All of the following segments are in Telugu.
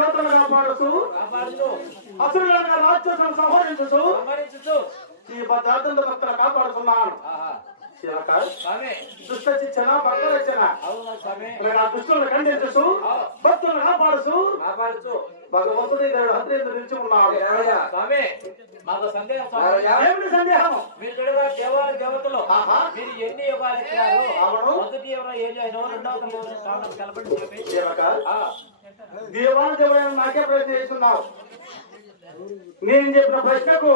కాపాడుతూ కాపాడుతూ అసురులను రాక్షసులను సంహరించుతూ ఈ భక్తులు కాపాడుతున్నాను. దుష్ట శిక్షణ భక్త రక్షణ దుష్టులను భక్తులను కాపాడుతూ కాపాడుతూ. భగవంతుడి నిలిచి ఉన్నాడు. మాకు సందేహం ఏమిటి సందేహం? మీరు చూడగా దేవాల దేవతలు. మీరు ఎన్ని యుగాలు ఎక్కినారు అవును. మొదటి యుగం ఏం చేయను రెండవ కలపండి దేవాలయం నాకే ప్రయత్నం చేస్తున్నావు. నేను చెప్పిన ప్రశ్నకు.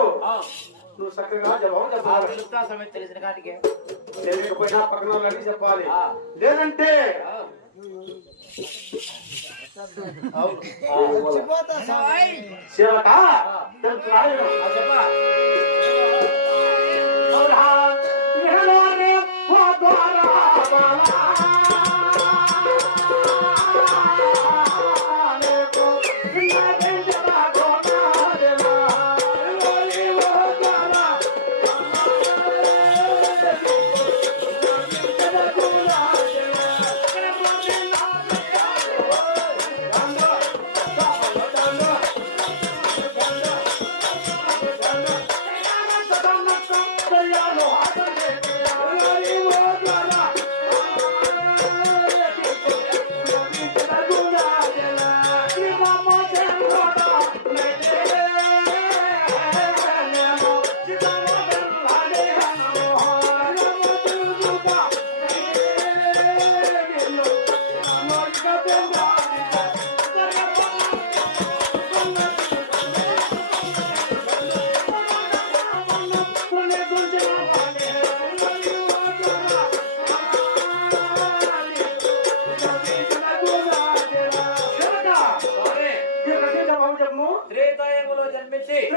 నువ్వు చక్కగా జవాబు చెప్పాలి. తెలిసిన కాటికి. తెలియకపోయినా పక్కన వాళ్ళకి చెప్పాలి. లేదంటే చెప్పా.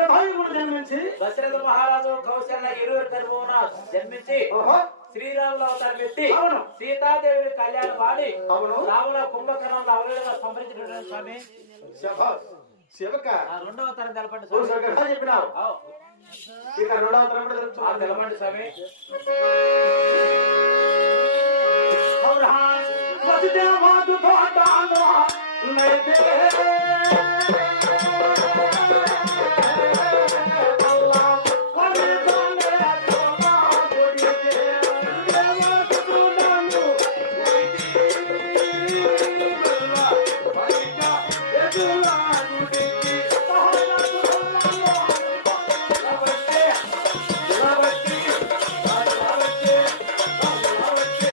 జన్మించి జన్మించి దశరథ మహారాజు కౌశల్య ఇరువురు గర్భమున జన్మించి శ్రీరాముల అవతారం ఎత్తి. సీతాదేవిని కళ్యాణం వాడి అవును. రాముల కుంభకర్ణంలో అవలేడుగా సంహరించినటువంటి స్వామి. శివక ఆ రెండవ తరం తెలపండి చెప్పినావు. ఇక రెండవ తరం కూడా. తెలపండి స్వామి